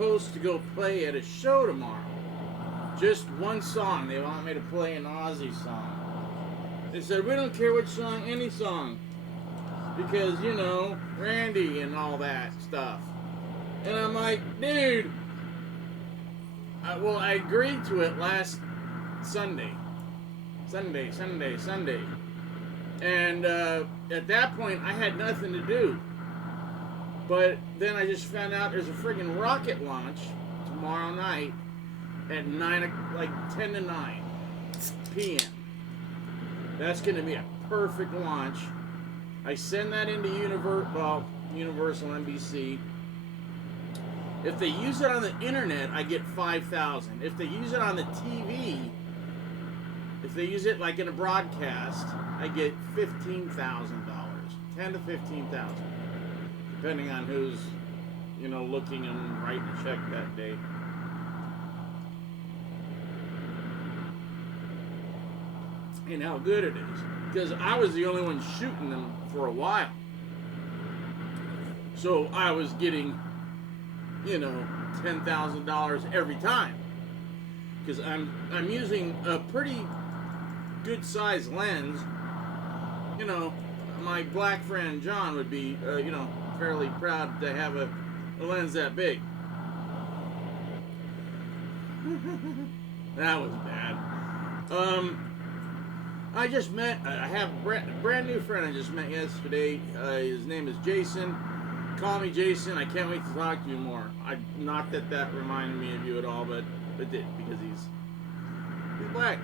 supposed to go play at a show tomorrow. Just one song. They want me to play an Aussie song. They said, we don't care which song, any song. Because, you know, Randy and all that stuff. And I'm like, dude. I agreed to it last Sunday. Sunday. And at that point, I had nothing to do. But then I just found out there's a friggin' rocket launch tomorrow night at 10 to 9 p.m. That's going to be a perfect launch. I send that into Universal NBC. If they use it on the internet, I get $5,000. If they use it on the TV, if they use it like in a broadcast, I get $15,000, $10,000 to $15,000, depending on who's, you know, looking and writing a check that day. And how good it is, because I was the only one shooting them for a while, so I was getting, you know, $10,000 every time, because I'm using a pretty good sized lens. You know, my black friend John would be, you know, fairly proud to have a lens that big. That was bad. I just met, I have a brand new friend I just met yesterday. His name is Jason. Call me Jason. I can't wait to talk to you more. Not that reminded me of you at all, but it did, because he's black.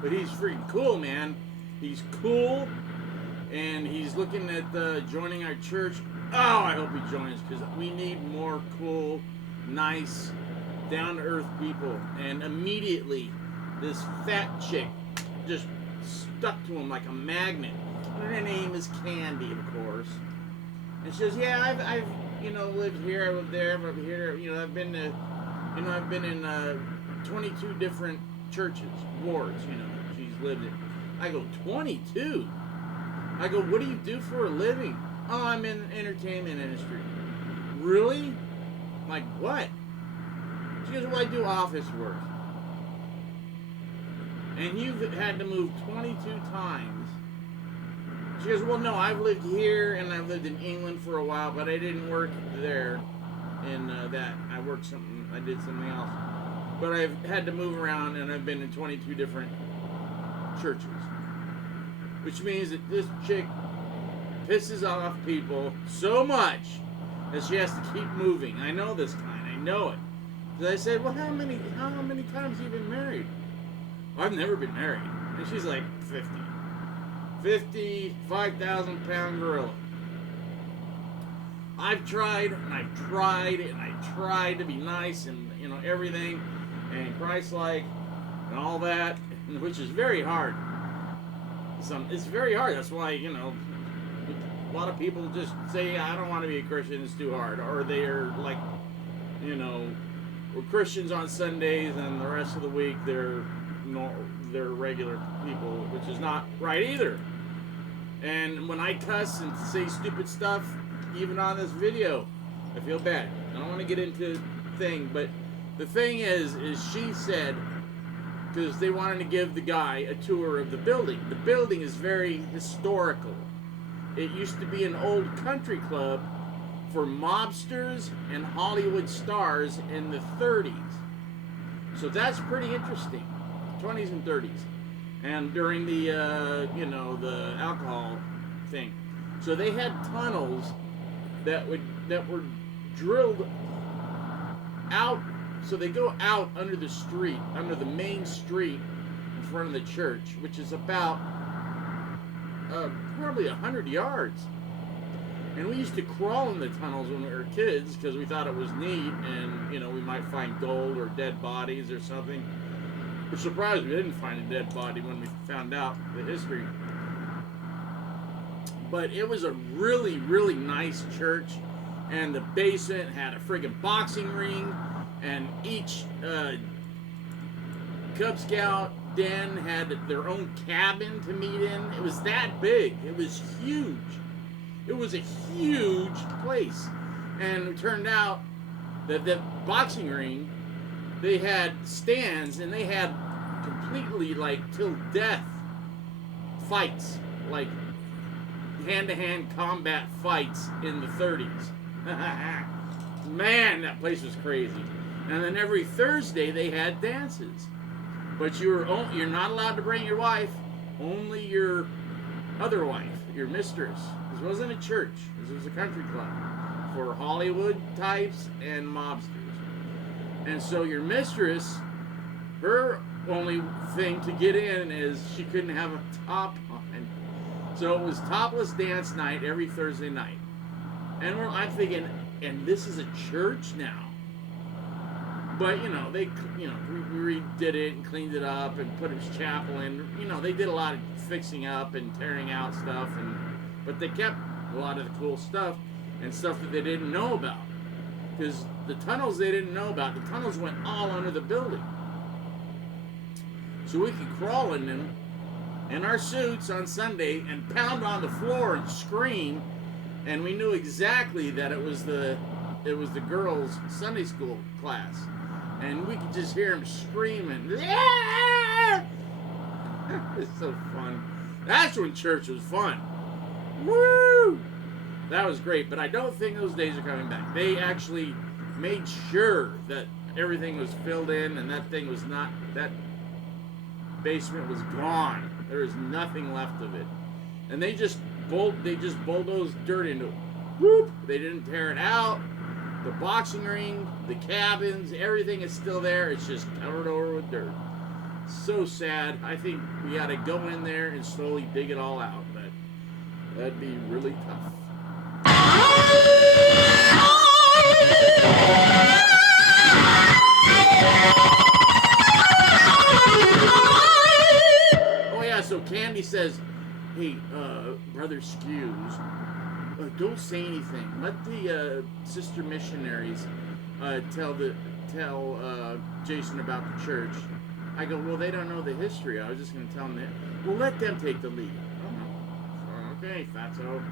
But he's freaking cool, man. He's cool, and he's looking at joining our church. Oh, I hope he joins, because we need more cool, nice, down-to-earth people. And immediately, this fat chick just stuck to him like a magnet. And her name is Candy, of course. And she goes, yeah, I've you know, lived here, I lived there, I've lived here, you know, I've been in 22 different churches, wards, you know, she's lived in. I go, 22? I go, what do you do for a living? Oh, I'm in the entertainment industry. Really? I'm like, what? She goes, well, I do office work. And you've had to move 22 times. She goes, well, no, I've lived here and I've lived in England for a while, but I didn't work there in that. I did something else. But I've had to move around, and I've been in 22 different churches. Which means that this chick pisses off people so much that she has to keep moving. I know this kind. I know it. So I said, well, how many times have you been married? I've never been married. And she's like, 50. 5,000-pound gorilla. I've tried, and I've tried, and I tried to be nice and, you know, everything, and Christ-like, and all that, which is very hard. It's very hard. That's why, you know, a lot of people just say, I don't want to be a Christian, it's too hard. Or they're like, you know, we're Christians on Sundays, and the rest of the week they're regular people, which is not right either. And when I cuss and say stupid stuff, even on this video, I feel bad. I don't want to get into the thing, but the thing is she said, because they wanted to give the guy a tour of the building. The building is very historical. It used to be an old country club for mobsters and Hollywood stars in the 30s. So that's pretty interesting. 20s and 30s. And during the, you know, the alcohol thing. So they had tunnels that were drilled out. So they go out under the street, under the main street in front of the church, which is about probably 100 yards. And we used to crawl in the tunnels when we were kids because we thought it was neat, and, you know, we might find gold or dead bodies or something. We're surprised we didn't find a dead body when we found out the history. But it was a really, really nice church, and the basement had a friggin' boxing ring, and each Cub Scout den had their own cabin to meet in. It was that big. It was huge. It was a huge place. And it turned out the boxing ring, they had stands and they had completely like till death fights, like hand-to-hand combat fights in the 30s. Man, that place was crazy. And then every Thursday they had dances, but you're not allowed to bring your wife, only your other wife, your mistress. This wasn't a church. This was a country club for Hollywood types and mobsters. And so your mistress, her only thing to get in is she couldn't have a top on. So it was topless dance night every Thursday night. And I'm thinking, and this is a church now. But, they redid it and cleaned it up and put his chapel in. They did a lot of fixing up and tearing out stuff. But they kept a lot of the cool stuff and stuff that they didn't know about. Because the tunnels they didn't know about, the tunnels went all under the building. So we could crawl in them in our suits on Sunday and pound on the floor and scream. And we knew exactly that it was the girls' Sunday school class. And we could just hear them screaming. It's so fun. That's when church was fun. Woo! That was great, but I don't think those days are coming back. They actually made sure that everything was filled in and that basement was gone. There was nothing left of it. And they just bulldozed dirt into it. Whoop! They didn't tear it out. The boxing ring, the cabins, everything is still there. It's just covered over with dirt. So sad. I think we got to go in there and slowly dig it all out. That'd be really tough. Oh yeah, so Candy says, hey, Brother Skews, don't say anything. Let the sister missionaries tell Jason about the church. I go, well, they don't know the history. I was just going to tell them that. Well, let them take the lead. Oh, okay, fatso. Of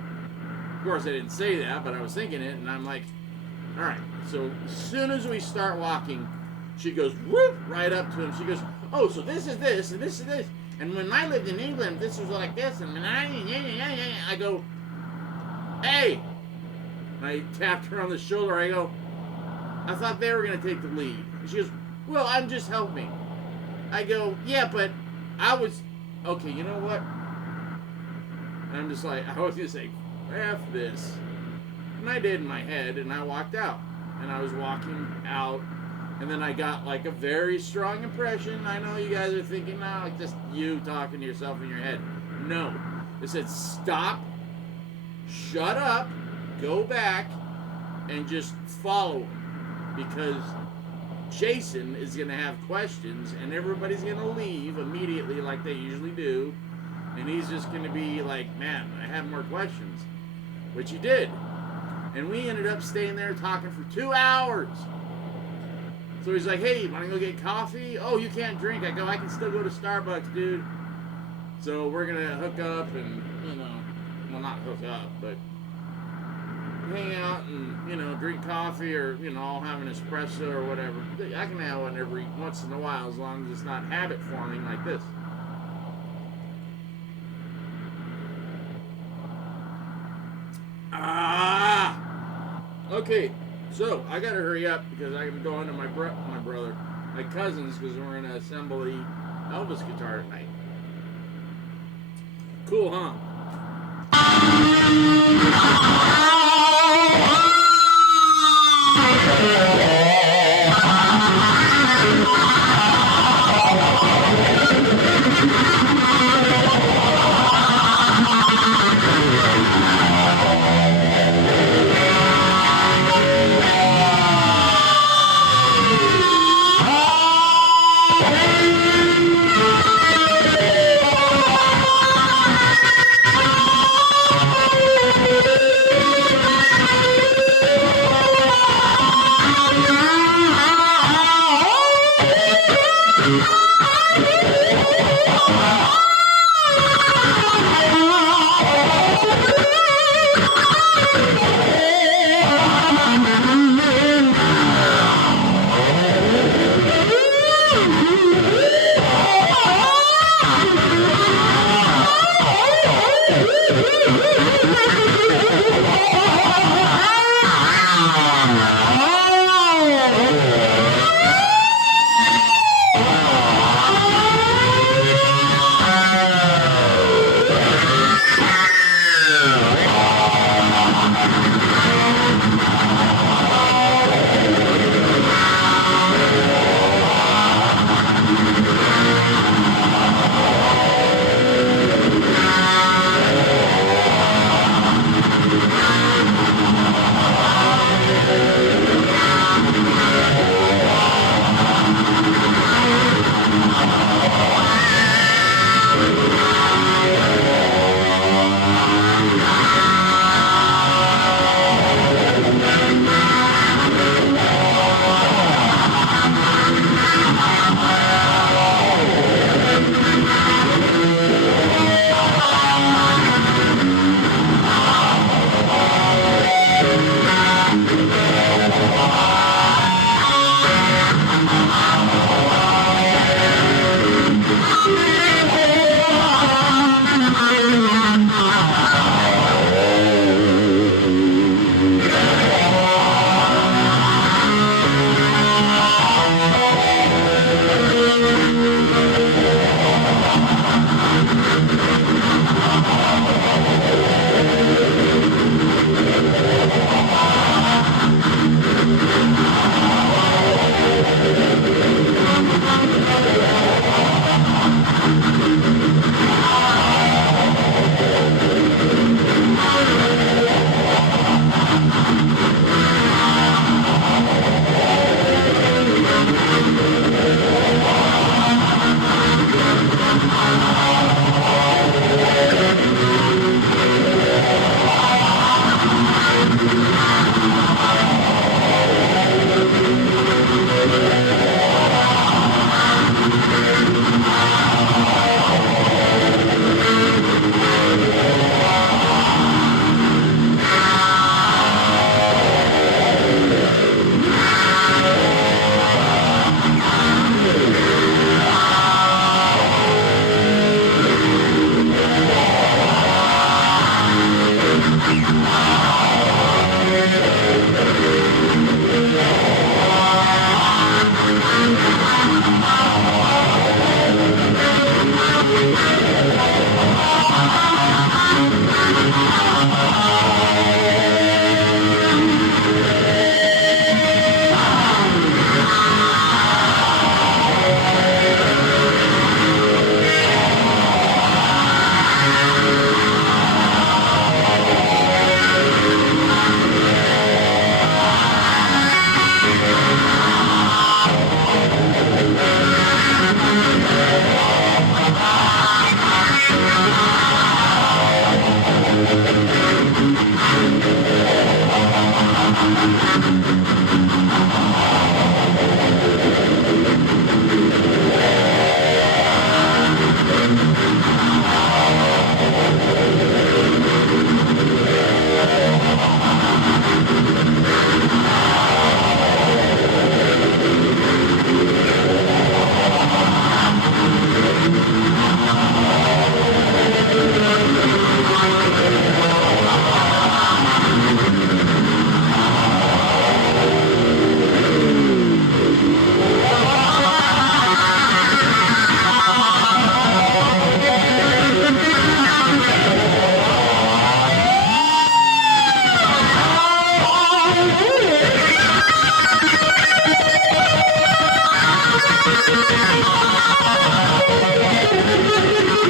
course, I didn't say that, but I was thinking it, and I'm like, all right. So as soon as we start walking, she goes, whoop, right up to him. She goes, oh, so this is this, and this is this. And when I lived in England, this was like this, and I go, hey. And I tapped her on the shoulder. I go, I thought they were going to take the lead. And she goes, well, I'm just helping. I go, yeah, but I was, okay, you know what? And I'm just like, I was going to say, F this. And I did in my head, and I walked out. And I was walking out, and then I got like a very strong impression. I know you guys are thinking, no, like just you talking to yourself in your head. No. It said, stop, shut up, go back, and just follow him. Because Jason is going to have questions, and everybody's going to leave immediately like they usually do. And he's just going to be like, man, I have more questions. Which he did. And we ended up staying there talking for 2 hours. So he's like, hey, want to go get coffee? Oh, you can't drink. I go, I can still go to Starbucks, dude. So we're going to hook up and, well, not hook up, but hang out and, drink coffee or, I'll have an espresso or whatever. I can have one every once in a while as long as it's not habit forming like this. Okay, so I gotta hurry up because I'm going to my cousins, because we're gonna assemble the Elvis guitar tonight. Cool, huh?